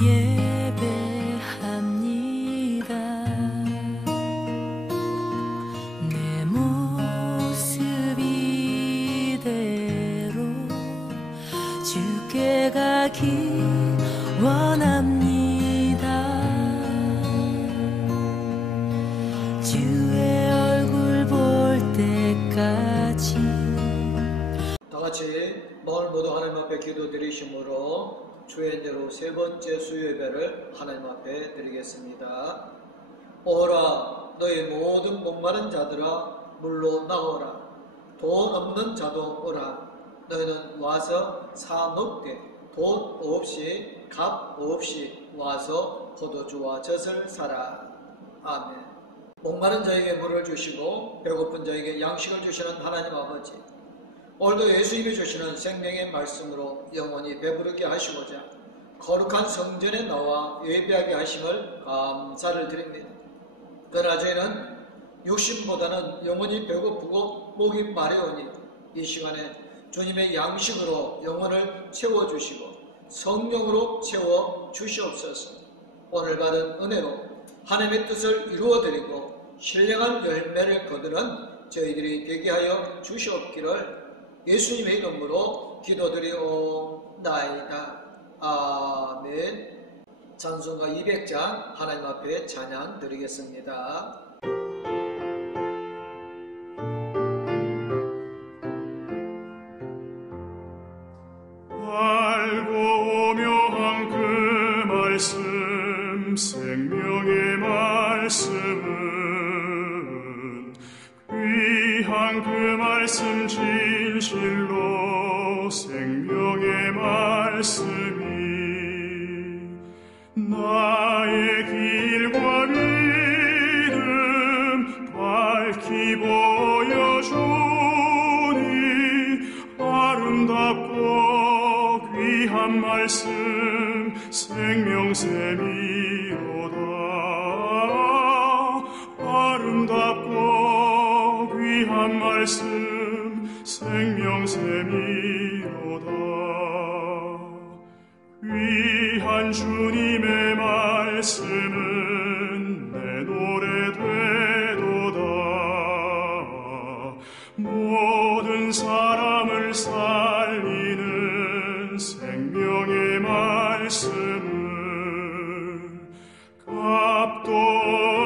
예배합니다. 내 모습 이대로 주께 가기 원합니다. 주의 얼굴 볼 때까지. 다 같이 마을 모두 하나님 앞에 기도 드리심으로 주일대로 세 번째 수요 예배를 하나님 앞에 드리겠습니다. 오라 너희 모든 목마른 자들아 물로 나오라. 돈 없는 자도 오라. 너희는 와서 사 먹되 돈 없이 값 없이 와서 포도주와 젖을 사라. 아멘. 목마른 자에게 물을 주시고 배고픈 자에게 양식을 주시는 하나님 아버지, 오늘도 예수님이 주시는 생명의 말씀으로 영원히 배부르게 하시고자 거룩한 성전에 나와 예배하게 하심을 감사를 드립니다. 그러나 저희는 육신보다는 영원히 배고프고 목이 마려우니 이 시간에 주님의 양식으로 영혼을 채워주시고 성령으로 채워주시옵소서. 오늘 받은 은혜로 하나님의 뜻을 이루어드리고 신령한 열매를 거두는 저희들이 되게 하여 주시옵기를 예수님의 이름으로 기도드리옵나이다. 아멘. 찬송가 200장 하나님 앞에 찬양 드리겠습니다. 알고 오묘한 그 말씀, 생명의 말씀은 귀한 그 말씀 진실로 생명의 말씀이 나의 길과 믿음 밝히 보여주니 아름답고 귀한 말씀 생명샘이로다. 아름답고 귀한 말씀 생명샘이로다. 귀한 주님의 말씀은 내 노래 되도다. 모든 사람을 살리는 생명의 말씀은 값도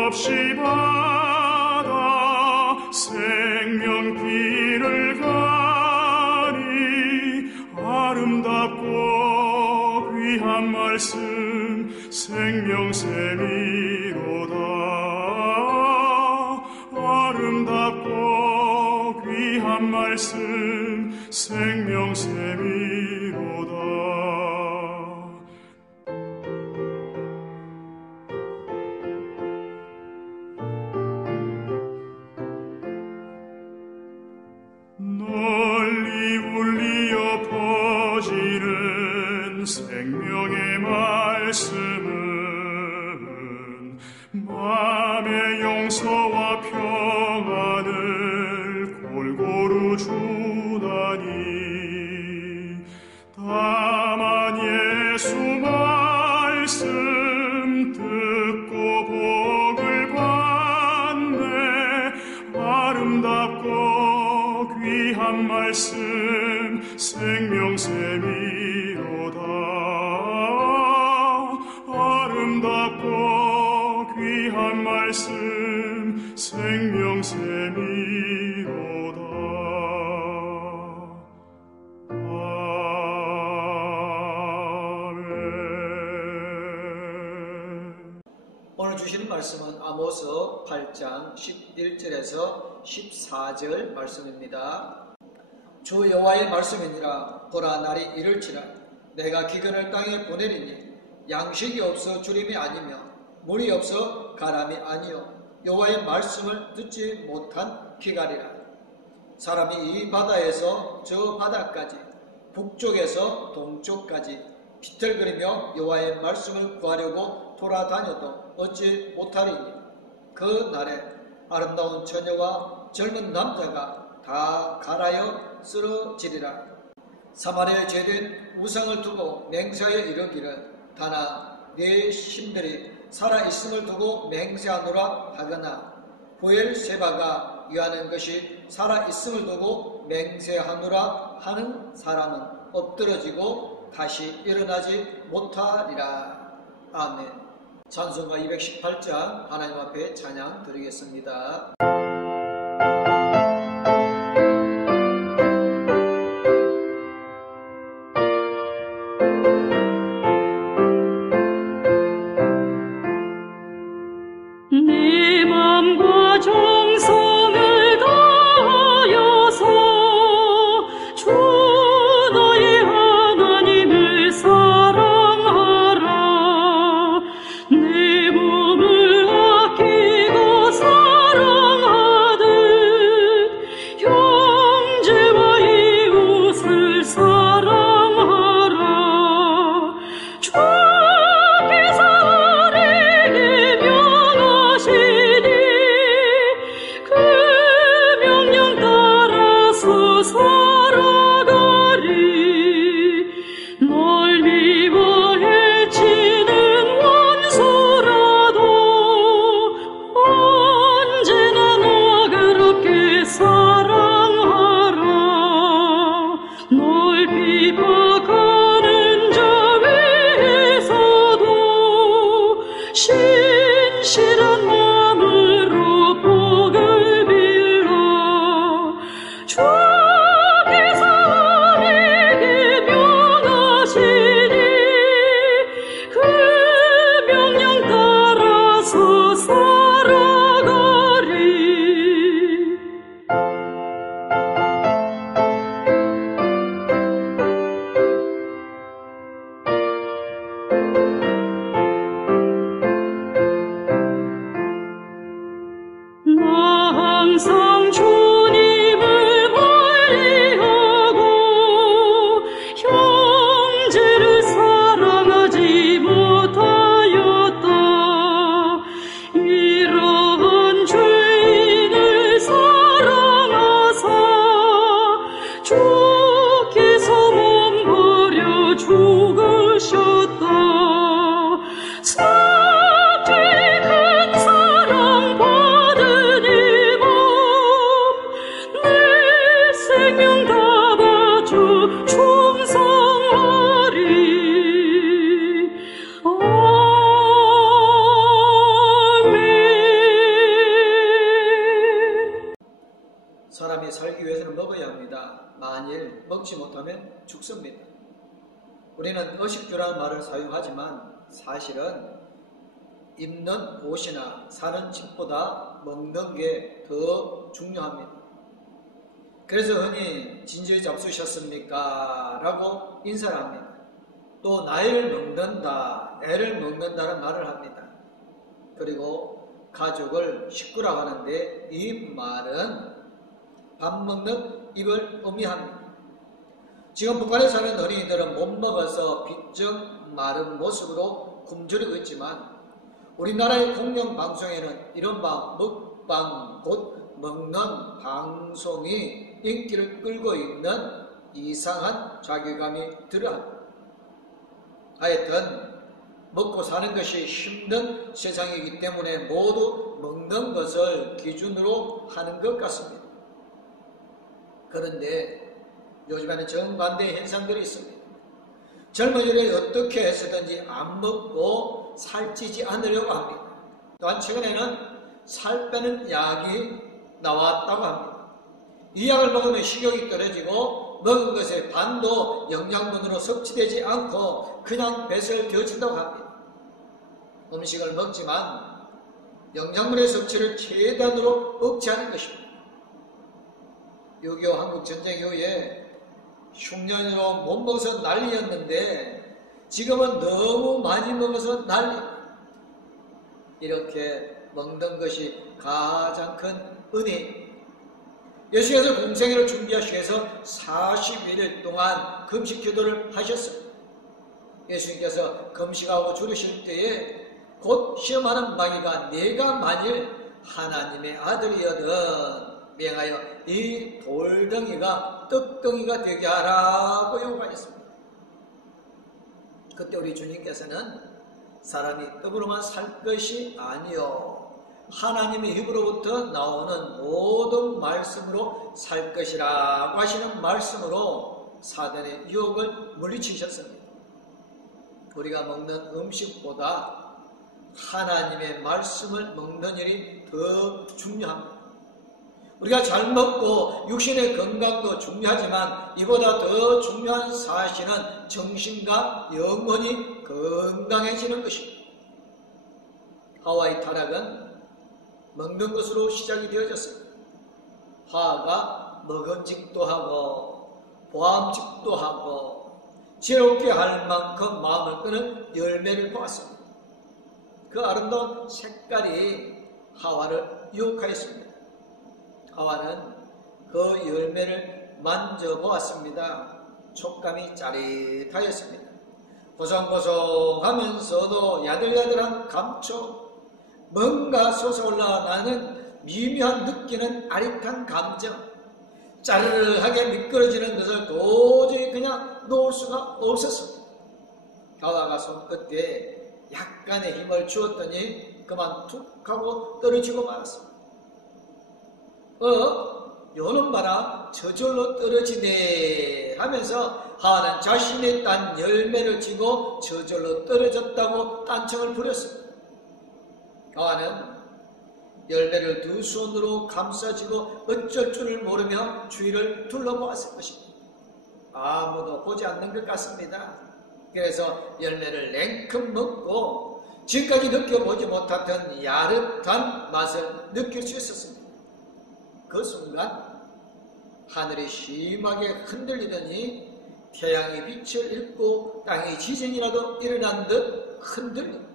없이 받아 생명길을 가니 아름답고 귀한 말씀 생명샘이로다. 아름답고 귀한 말씀 생명샘이로다. 널리 울리어 퍼지는 생명의 말씀은 마음의 용서와 평안을 골고루 주다니. 다만 예수 말씀 듣고 복을 받네. 아름답고 귀한 말씀 생명샘이로다. 아름답고 귀한 말씀 생명샘이로다. 아멘. 오늘 주시는 말씀은 아모스 8장 11절에서 14절 말씀입니다. 주 여호와의 말씀이니라. 보라 날이 이를지라. 내가 기근을 땅에 보내리니 양식이 없어 주림이 아니며 물이 없어 가람이 아니요 여호와의 말씀을 듣지 못한 기갈이라. 사람이 이 바다에서 저 바다까지 북쪽에서 동쪽까지 비틀거리며 여호와의 말씀을 구하려고 돌아다녀도 얻지 못하리니 그 날에 아름다운 처녀와 젊은 남자가 다 갈아여 쓰러지리라. 사마리아에 제된 우상을 두고 맹세하여 이르기를 다나 네 신들이 살아있음을 두고 맹세하노라 하거나 부엘세바가 위하는 것이 살아있음을 두고 맹세하노라 하는 사람은 엎드러지고 다시 일어나지 못하리라. 아멘. 찬송가 218장 하나님 앞에 찬양 드리겠습니다. 내 맘과 정성을 다하여서 주 너의 하나님을 사랑하라. 내 몸을 아끼고 사랑하듯 형제와 이웃을 사랑하라. 주께서 우리에게 명하시니 그 명령 따라서 살아가리. 널 미워해치는 원수라도 언제나 너그럽게 사랑하라. 널 비박하는 자 위에서도 신실한 마음으로 복을 빌어. 주께서 우리에게 명하시니 그 명령 따라서 살아가리. 나 항상 주님을 멀리하고 형제를 사랑하지 못하였다. 이러한 죄인을 사랑하사 주께서 몸 버려 죽으셨다. 삭죄 큰 사랑 받은 이 몸 내 생명 다 바쳐 충성하리. 아멘. 사람이 살기 위해서는 먹어야 합니다. 만일 먹지 못하면 죽습니다. 우리는 의식주라는 말을 사용하지만 사실은 입는 옷이나 사는 집보다 먹는 게 더 중요합니다. 그래서 흔히 진저에 잡수셨습니까? 라고 인사를 합니다. 또 나이를 먹는다, 애를 먹는다는 말을 합니다. 그리고 가족을 식구라고 하는데 이 말은 밥 먹는 입을 의미합니다. 지금 북한에 사는 어린이들은 못 먹어서 비쩍 마른 모습으로 굶주리고 있지만 우리나라의 공영방송에는 이른바 먹방, 곧 먹는 방송이 인기를 끌고 있는 이상한 자괴감이 들어합니다. 하여튼 먹고 사는 것이 힘든 세상이기 때문에 모두 먹는 것을 기준으로 하는 것 같습니다. 그런데 요즘에는 정반대의 현상들이 있습니다. 젊은이들이 어떻게 해서든지 안 먹고 살찌지 않으려고 합니다. 또한 최근에는 살 빼는 약이 나왔다고 합니다. 이 약을 먹으면 식욕이 떨어지고 먹은 것의 반도 영양분으로 섭취되지 않고 그냥 뱃을 뒤어진다고 합니다. 음식을 먹지만 영양분의 섭취를 최대한으로 억제하는 것입니다. 6.25 한국전쟁 이후에 흉년으로 못 먹어서 난리였는데 지금은 너무 많이 먹어서 난리입니다. 이렇게 먹는 것이 가장 큰 은혜. 예수께서 공생애를 준비하시기 위해서 41일 동안 금식 기도를 하셨습니다. 예수님께서 금식하고 줄으실 때에 곧 시험하는 마귀가 내가 만일 하나님의 아들이여든 명하여 이 돌덩이가 떡덩이가 되게 하라고 요구하셨습니다. 그때 우리 주님께서는 사람이 떡으로만 살 것이 아니요 하나님의 입으로부터 나오는 모든 말씀으로 살 것이라고 하시는 말씀으로 사단의 유혹을 물리치셨습니다. 우리가 먹는 음식보다 하나님의 말씀을 먹는 일이 더 중요합니다. 우리가 잘 먹고 육신의 건강도 중요하지만 이보다 더 중요한 사실은 정신과 영혼이 건강해지는 것입니다. 하와의 타락은 먹는 것으로 시작이 되어졌습니다. 하와가 먹음직도 하고 보암직도 하고 지혜롭게 할 만큼 마음을 끄는 열매를 보았습니다. 그 아름다운 색깔이 하와를 유혹하였습니다. 하와는 그 열매를 만져보았습니다. 촉감이 짜릿하였습니다. 보송보송하면서도 야들야들한 감촉, 뭔가 솟아올라 나는 미묘한 느끼는 아릿한 감정, 짜르르하게 미끄러지는 것을 도저히 그냥 놓을 수가 없었습니다. 하와가 손끝에 약간의 힘을 주었더니 그만 툭 하고 떨어지고 말았습니다. 요놈 봐라 저절로 떨어지네 하면서 하와는 자신의 딴 열매를 지고 저절로 떨어졌다고 딴청을 부렸습니다. 하와는 열매를 두 손으로 감싸지고 어쩔 줄을 모르며 주위를 둘러보았을 것입니다. 아무도 보지 않는 것 같습니다. 그래서 열매를 냉큼 먹고 지금까지 느껴보지 못했던 야릇한 맛을 느낄 수 있었습니다. 그 순간 하늘이 심하게 흔들리더니 태양이 빛을 잃고 땅이 지진이라도 일어난 듯 흔들립니다.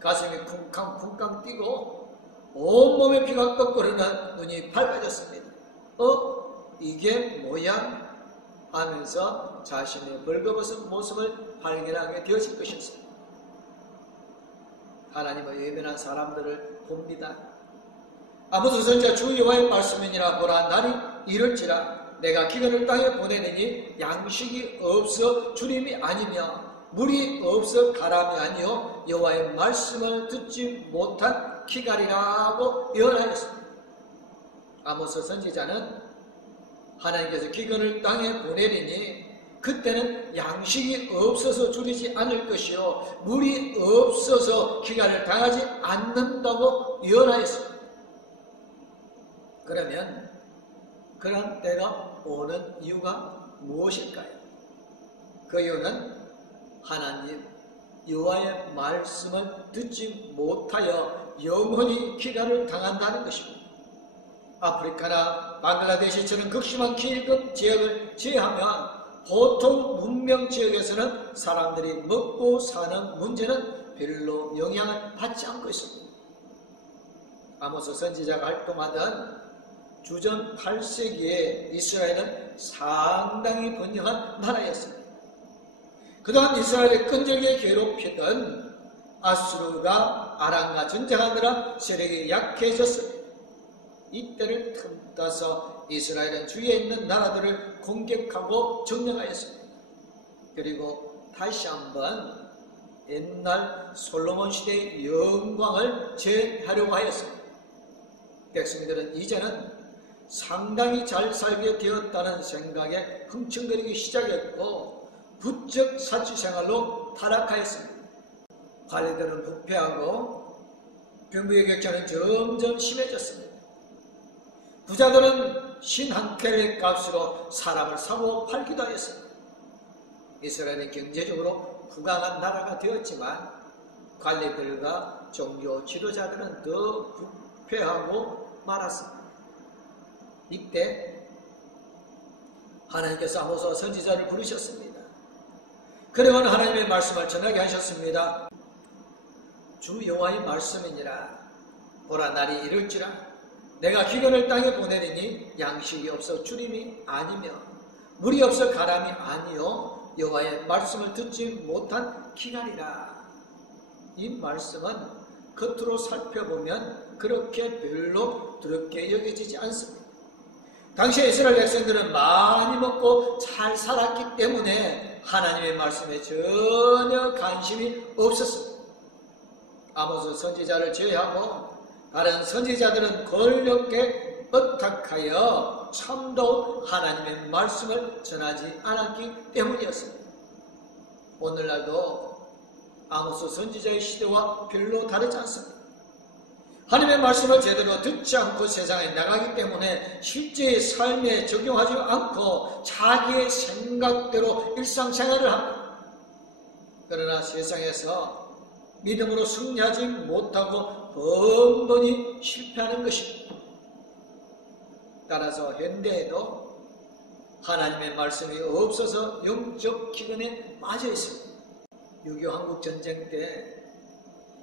가슴이 쿵쾅쿵쾅 뛰고 온몸에 피가 꺾어르는 눈이 밝아졌습니다. 이게 뭐야? 하면서 자신의 벌거벗은 모습을 발견하게 되었을 것이었습니다. 하나님의 외면한 사람들을 봅니다. 아모스 선지자 주 여호와의 말씀이니라 보라 날이 이를지라 내가 기근을 땅에 보내느니 양식이 없어 주림이 아니며 물이 없어 가람이 아니요 여호와의 말씀을 듣지 못한 기갈이라고 예언하였습니다. 아모스 선지자는 하나님께서 기근을 땅에 보내리니 그때는 양식이 없어서 줄이지 않을 것이요 물이 없어서 기갈을 당하지 않는다고 예언하였습니다. 그러면 그런 때가 오는 이유가 무엇일까요? 그 이유는 하나님 여호와의 말씀을 듣지 못하여 영원히 기갈을 당한다는 것입니다. 아프리카나 방글라데시처럼 극심한 기급 지역을 제외하면 보통 문명 지역에서는 사람들이 먹고 사는 문제는 별로 영향을 받지 않고 있습니다. 아모스 선지자가 활동하던 주전 8세기에 이스라엘은 상당히 번영한 나라였습니다. 그동안 이스라엘을 끈질기게 괴롭히던 아수르가 아람과 전쟁하느라 세력이 약해졌습니다. 이때를 틈타서 이스라엘은 주위에 있는 나라들을 공격하고 점령하였습니다. 그리고 다시 한번 옛날 솔로몬 시대의 영광을 재하려고 하였습니다. 백성들은 이제는 상당히 잘 살게 되었다는 생각에 흥청거리기 시작했고 부쩍 사치생활로 타락하였습니다. 관리들은 부패하고 병부의 격차는 점점 심해졌습니다. 부자들은 신 한 켤레 값으로 사람을 사고 팔기도 하였습니다. 이스라엘은 경제적으로 부강한 나라가 되었지만 관리들과 종교 지도자들은 더 부패하고 말았습니다. 이때 하나님께서 아모스와 선지자를 부르셨습니다. 그러면 하나님의 말씀을 전하게 하셨습니다. 주 여호와의 말씀이니라 보라 날이 이를지라 내가 기근을 땅에 보내리니 양식이 없어 주림이 아니며 물이 없어 가람이 아니요 여호와의 말씀을 듣지 못한 기갈이라. 이 말씀은 겉으로 살펴보면 그렇게 별로 더럽게 여겨지지 않습니다. 당시에 이스라엘 백성들은 많이 먹고 잘 살았기 때문에 하나님의 말씀에 전혀 관심이 없었습니다. 아모스 선지자를 제외하고 다른 선지자들은 권력에 의탁하여 참다운 하나님의 말씀을 전하지 않았기 때문이었습니다. 오늘날도 아모스 선지자의 시대와 별로 다르지 않습니다. 하나님의 말씀을 제대로 듣지 않고 세상에 나가기 때문에 실제의 삶에 적용하지 않고 자기의 생각대로 일상생활을 합니다. 그러나 세상에서 믿음으로 승리하지 못하고 번번이 실패하는 것입니다. 따라서 현대에도 하나님의 말씀이 없어서 영적 기근에 빠져 있습니다. 6.25 한국전쟁 때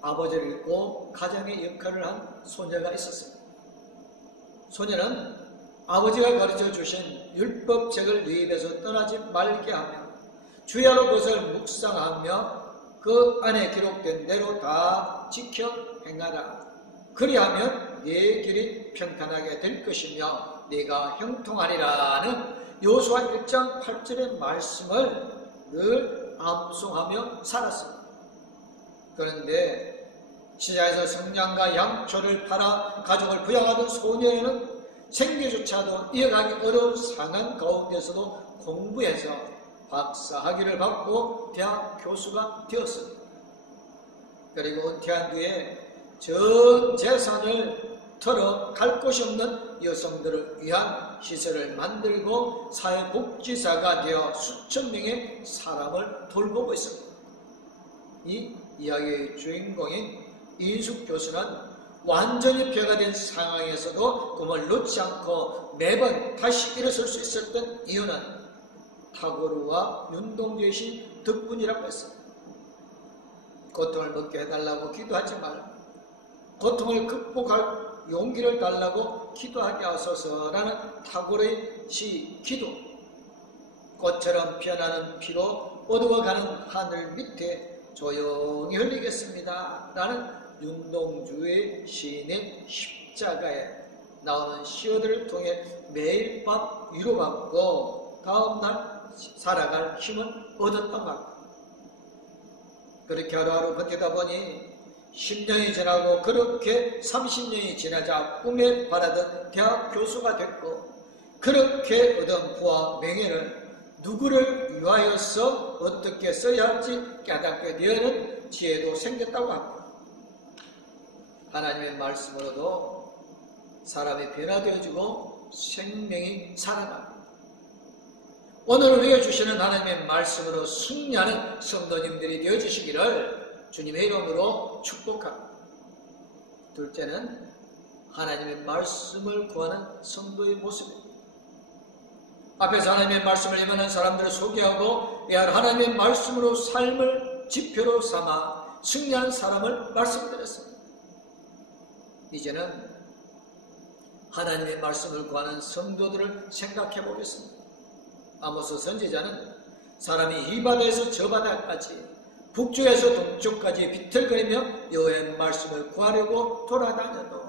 아버지를 잃고 가장의 역할을 한 소녀가 있었습니다. 소녀는 아버지가 가르쳐 주신 율법책을 네 입에서 떠나지 말게 하며 주야로 그것을 묵상하며 그 안에 기록된 대로 다 지켜 행하라. 그리하면 네 길이 평탄하게 될 것이며 네가 형통하리라는 여호수아 1장 8절의 말씀을 늘 암송하며 살았습니다. 그런데 시장에서 성냥과 양초를 팔아 가족을 부양하던 소녀에는 생계조차도 이어가기 어려운 상한 가운데서도 공부해서 박사학위를 받고 대학 교수가 되었습니다. 그리고 은퇴한 뒤에 전 재산을 털어 갈 곳이 없는 여성들을 위한 시설을 만들고 사회복지사가 되어 수천 명의 사람을 돌보고 있습니다. 이 이야기의 주인공인 이인숙 교수는 완전히 폐가 된 상황에서도 꿈을 놓지 않고 매번 다시 일어설 수 있었던 이유는 탁월우와 윤동주의 신 덕분이라고 했습니다. 고통을 먹게 해달라고 기도하지 말고 고통을 극복할 용기를 달라고 기도하게 하소서라는 탁월의 시 기도. 꽃처럼 피어나는 피로 어두워가는 하늘 밑에 조용히 흘리겠습니다 라는 윤동주의 시인의 십자가에 나오는 시어들을 통해 매일 밤 위로받고 다음날 살아갈 힘을 얻었던 것 같습니다. 그렇게 하루하루 버티다 보니 10년이 지나고 그렇게 30년이 지나자 꿈에 바라던 대학 교수가 됐고 그렇게 얻은 부와 명예를 누구를 위하여서 어떻게 써야 할지 깨닫게 되는 지혜도 생겼다고 합니다. 하나님의 말씀으로도 사람이 변화되어지고 생명이 살아납니다. 오늘 우리에게 주시는 하나님의 말씀으로 승리하는 성도님들이 되어주시기를 주님의 이름으로 축복합니다. 둘째는 하나님의 말씀을 구하는 성도의 모습입니다. 앞에서 하나님의 말씀을 임하는 사람들을 소개하고 하나님의 말씀으로 삶을 지표로 삼아 승리한 사람을 말씀드렸습니다. 이제는 하나님의 말씀을 구하는 성도들을 생각해 보겠습니다. 아모스 선지자는 사람이 이 바다에서 저 바다까지 북쪽에서 동쪽까지 비틀거리며 여호와의 말씀을 구하려고 돌아다녀도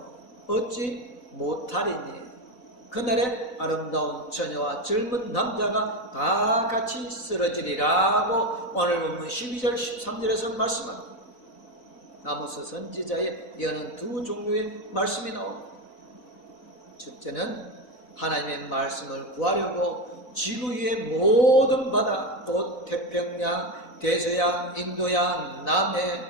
얻지 못하리니 그날에 아름다운 처녀와 젊은 남자가 다 같이 쓰러지리라고 오늘 본문 12절 13절에서 말씀합니다. 아모스 선지자의 여는 두 종류의 말씀이 나옵니다. 첫째는 하나님의 말씀을 구하려고 지구 위의 모든 바다, 곧 태평양, 대서양, 인도양, 남해,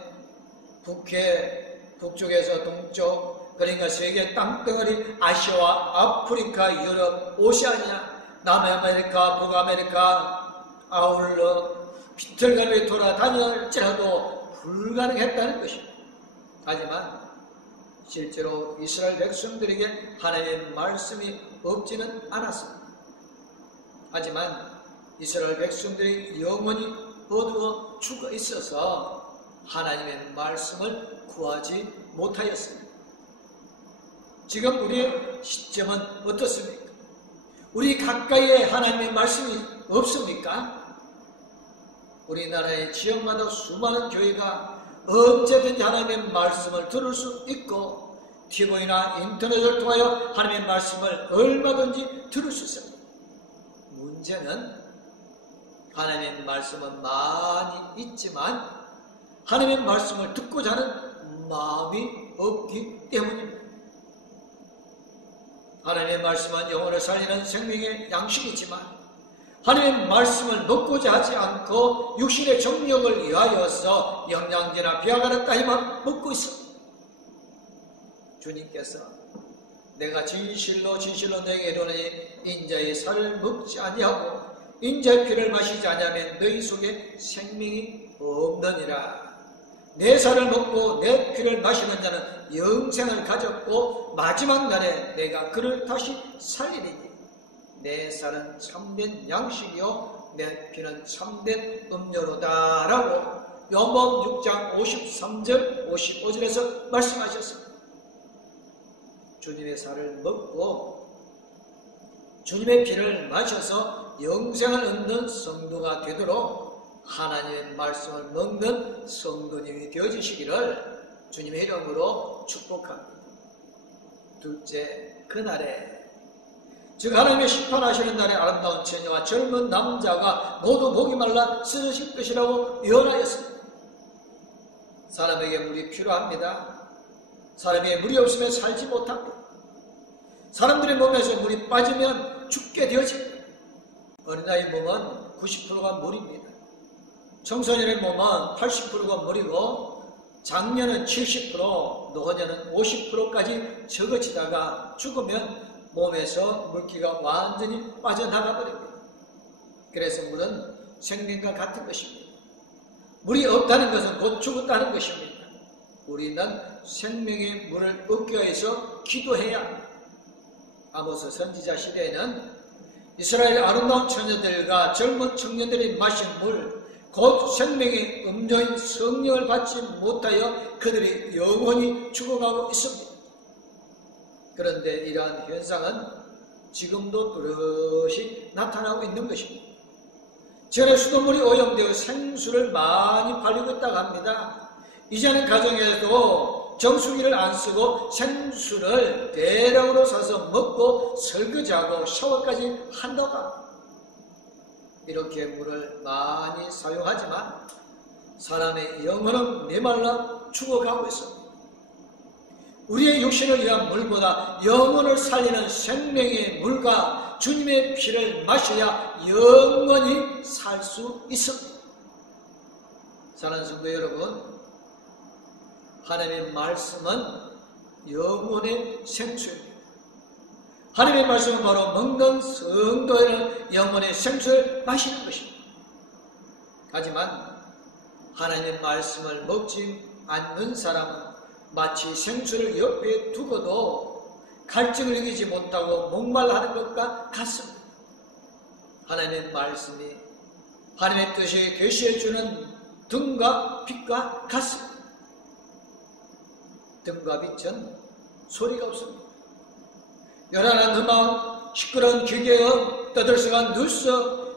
북해, 북쪽에서 동쪽, 그러니까 세계 땅덩어리 아시아와 아프리카, 유럽, 오세아니아, 남아메리카, 북아메리카 아울러 비틀거리 돌아다닐지라도 불가능했다는 것입니다. 하지만 실제로 이스라엘 백성들에게 하나님의 말씀이 없지는 않았습니다. 하지만 이스라엘 백성들이 영원히 어두워 죽어 있어서 하나님의 말씀을 구하지 못하였습니다. 지금 우리의 시점은 어떻습니까? 우리 가까이에 하나님의 말씀이 없습니까? 우리나라의 지역마다 수많은 교회가 언제든지 하나님의 말씀을 들을 수 있고 TV나 인터넷을 통하여 하나님의 말씀을 얼마든지 들을 수 있습니다. 문제는 하나님의 말씀은 많이 있지만 하나님의 말씀을 듣고자 하는 마음이 없기 때문입니다. 하나님의 말씀은 영혼을 살리는 생명의 양식이지만 하나님의 말씀을 먹고자 하지 않고 육신의 정력을 위하여서 영양제나 비아그라 따위만 먹고 있습니다. 주님께서 내가 진실로 너에게 이르노니 인자의 살을 먹지 아니하고 인자의 피를 마시지 아니하면 너희 속에 생명이 없느니라. 내 살을 먹고 내 피를 마시는 자는 영생을 가졌고 마지막 날에 내가 그를 다시 살리리니 내 살은 참된 양식이요 내 피는 참된 음료로다 라고 요한복음 6장 53절 55절에서 말씀하셨습니다. 주님의 살을 먹고 주님의 피를 마셔서 영생을 얻는 성도가 되도록 하나님의 말씀을 먹는 성도님이 되어주시기를 주님의 이름으로 축복합니다. 둘째, 그날에 즉 하나님의 심판하시는 날에 아름다운 처녀와 젊은 남자가 모두 목이 말라 쓰러질 것이라고 예언하였습니다. 사람에게 물이 필요합니다. 사람에게 물이 없으면 살지 못합니다. 사람들의 몸에서 물이 빠지면 죽게 되어집니다. 어린아이 몸은 90%가 물입니다. 청소년의 몸은 80%가 물이고 장년은 70%, 노년은 50%까지 적어지다가 죽으면 몸에서 물기가 완전히 빠져나가 버립니다. 그래서 물은 생명과 같은 것입니다. 물이 없다는 것은 곧 죽었다는 것입니다. 우리는 생명의 물을 얻기 위해서 기도해야 합니다. 아모스 선지자 시대에는 이스라엘 아름다운 처녀들과 젊은 청년들이 마신 물, 곧 생명의 음료인 성령을 받지 못하여 그들이 영원히 죽어가고 있습니다. 그런데 이러한 현상은 지금도 뚜렷이 나타나고 있는 것입니다. 전에 수돗물이 오염되어 생수를 많이 팔리고 있다고 합니다. 이제는 가정에도 정수기를 안 쓰고 생수를 대량으로 사서 먹고 설거지하고 샤워까지 한다고 합니다. 이렇게 물을 많이 사용하지만 사람의 영혼은 메말라 죽어가고 있습니다. 우리의 육신을 위한 물보다 영혼을 살리는 생명의 물과 주님의 피를 마셔야 영원히 살 수 있습니다. 사랑하는 성도 여러분, 하나님의 말씀은 영혼의 생수입니다. 하나님의 말씀은 바로 먹는 성도에는 영혼의 생수를 마시는 것입니다. 하지만 하나님의 말씀을 먹지 않는 사람은 마치 생수를 옆에 두고도 갈증을 이기지 못하고 목말라하는 것과 같습니다. 하나님의 말씀이 하나님의 뜻이 계시해 주는 등과 빛과 같습니다. 등과 빛은 소리가 없습니다. 요란한 음악, 시끄러운 기계음, 떠들썩한 뉴스,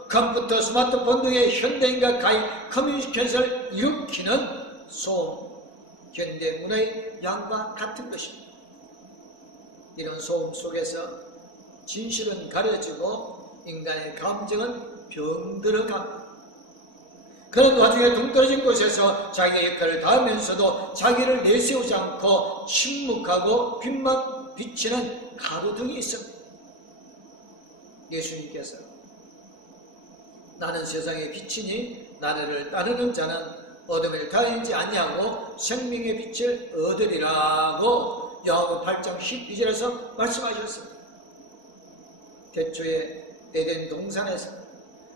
컴퓨터, 스마트폰 등의 현대인과 가히 커뮤니케이션을 일으키는 소음, 현대 문화의 양과 같은 것입니다. 이런 소음 속에서 진실은 가려지고 인간의 감정은 병들어갑니다. 그런 와중에 동떨어진 곳에서 자기의 역할을 다하면서도 자기를 내세우지 않고 침묵하고 빛만 비치는 가로등이 있습니다. 예수님께서 나는 세상의 빛이니 나를 따르는 자는 어둠을 가리지 아니하고 생명의 빛을 얻으리라고 요한복음 8장 12절에서 말씀하셨습니다. 태초에 에덴 동산에서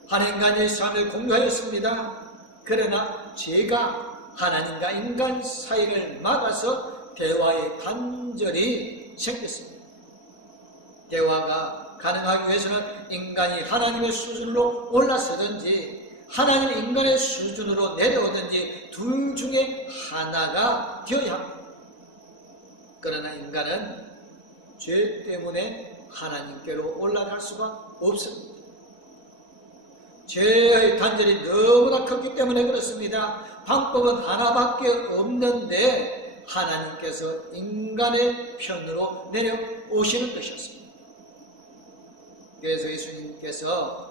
하나님과의 삶을 공유하였습니다. 그러나 죄가 하나님과 인간 사이를 막아서 대화의 단절이 생겼습니다. 대화가 가능하기 위해서는 인간이 하나님의 수준으로 올라서든지 하나님 인간의 수준으로 내려오든지 둘 중에 하나가 되어야 합니다. 그러나 인간은 죄 때문에 하나님께로 올라갈 수가 없습니다. 죄의 단절이 너무나 컸기 때문에 그렇습니다. 방법은 하나밖에 없는데 하나님께서 인간의 편으로 내려오시는 것이었습니다. 그래서 예수님께서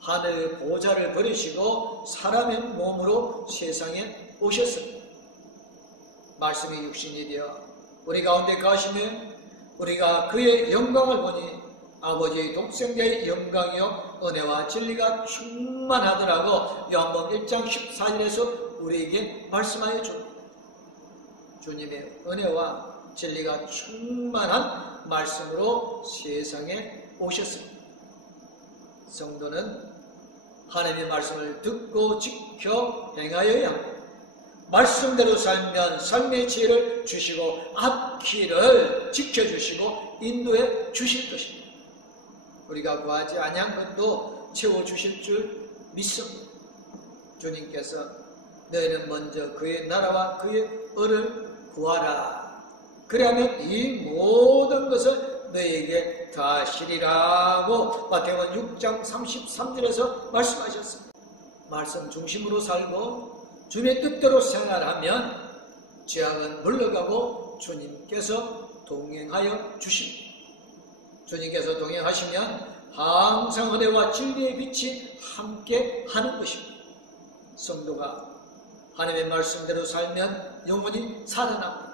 하늘의 보좌를 버리시고 사람의 몸으로 세상에 오셨습니다. 말씀이 육신이 되어 우리 가운데 가시며 우리가 그의 영광을 보니 아버지의 독생자의 영광이요 은혜와 진리가 충만하더라고 요한복음 1장 14절에서 우리에게 말씀하여 줍니다. 주님의 은혜와 진리가 충만한 말씀으로 세상에 오셨습니다. 성도는 하나님의 말씀을 듣고 지켜 행하여야 합니다. 말씀대로 살면 삶의 지혜를 주시고 앞길을 지켜주시고 인도해 주실 것입니다. 우리가 구하지 아니한 것도 채워주실 줄 믿습니다. 주님께서 너희는 먼저 그의 나라와 그의 의를 구하라. 그러면 이 모든 것을 너희에게 더하시리라고 마태복음 6장 33절에서 말씀하셨습니다. 말씀 중심으로 살고 주님의 뜻대로 생활하면 죄악은 물러가고 주님께서 동행하여 주십니다. 주님께서 동행하시면 항상 은혜와 진리의 빛이 함께 하는 것입니다. 성도가 하나님의 말씀대로 살면 영혼이 살아납니다.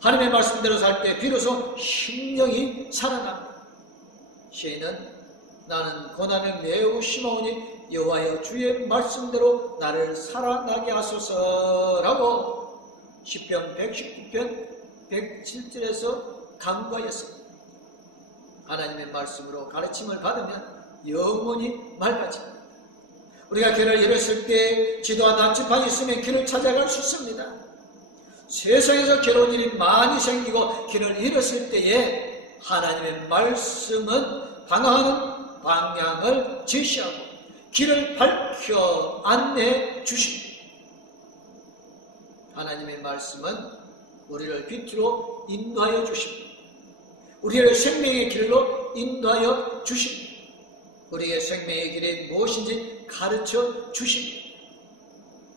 하나님의 말씀대로 살 때 비로소 심령이 살아납니다. 시인은 나는 고난을 매우 심하오니 여호와여 주의 말씀대로 나를 살아나게 하소서라고 시편 119편 107절에서 간구하였습니다. 하나님의 말씀으로 가르침을 받으면 영원히 맑아집니다. 우리가 길을 잃었을 때 지도와 나침반이 있으면 길을 찾아갈 수 있습니다. 세상에서 괴로운 일이 많이 생기고 길을 잃었을 때에 하나님의 말씀은 방황하는 방향을 제시하고 길을 밝혀 안내해 주십니다. 하나님의 말씀은 우리를 빛으로 인도하여 주십니다. 우리를 생명의 길로 인도하여 주십니다. 우리의 생명의 길이 무엇인지 가르쳐 주십니다.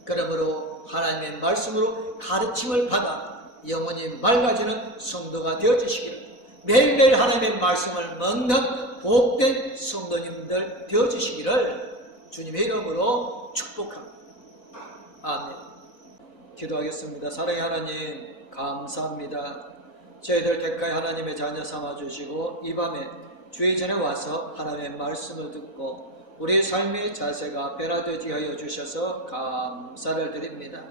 그러므로 하나님의 말씀으로 가르침을 받아 영원히 맑아지는 성도가 되어주시기를, 매일매일 하나님의 말씀을 먹는 복된 성도님들 되어주시기를 주님의 이름으로 축복합니다. 아멘. 기도하겠습니다. 사랑의 하나님 감사합니다. 저희들 객가의 하나님의 자녀 삼아주시고 이 밤에 주의 전에 와서 하나님의 말씀을 듣고 우리의 삶의 자세가 변화되게 하여 주셔서 감사를 드립니다.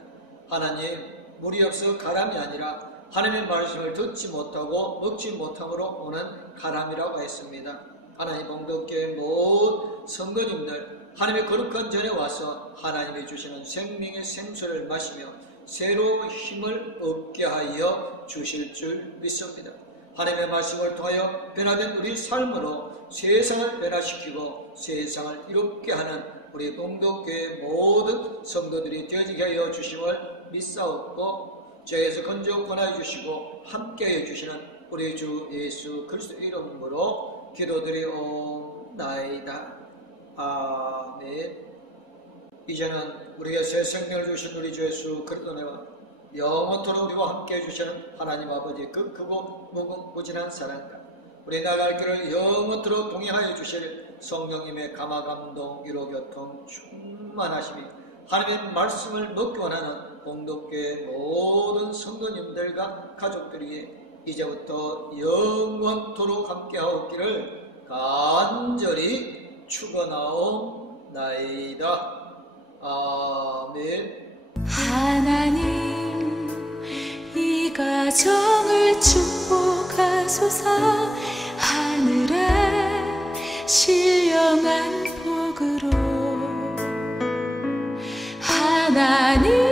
하나님, 물이 없어 가람이 아니라 하나님의 말씀을 듣지 못하고 먹지 못함으로 오는 가람이라고 했습니다. 하나님 봉독교회 모든 성도님들 하나님의 거룩한 전에 와서 하나님이 주시는 생명의 생수를 마시며 새로운 힘을 얻게 하여 주실 줄 믿습니다. 하나님의 말씀을 통하여 변화된 우리 삶으로 세상을 변화시키고 세상을 이롭게 하는 우리 봉독교회 모든 성도들이 되어지게 하여 주심을 믿사옵고 저에게서 건져 권하여 주시고 함께하여 주시는 우리 주 예수 그리스도 이름으로 기도드리옵나이다. 아멘. 이제는 우리에게 새 생명을 주신 우리 주 예수 그리스도 은혜와 영원토록 우리와 함께해 주시는 하나님 아버지의 그 크고 무궁무진한 사랑과 우리 나갈 길을 영원토록 동행하여 주실 성령님의 감화감동 위로교통 충만하심이 하나님의 말씀을 먹기 원하는 봉독교회 모든 성도님들과 가족들이 이제부터 영원토록 함께하옵기를 간절히 축원하옵나이다. 아멘. 하나님 이 가정을 축복하소서. 하늘에 신령한 복으로 하나님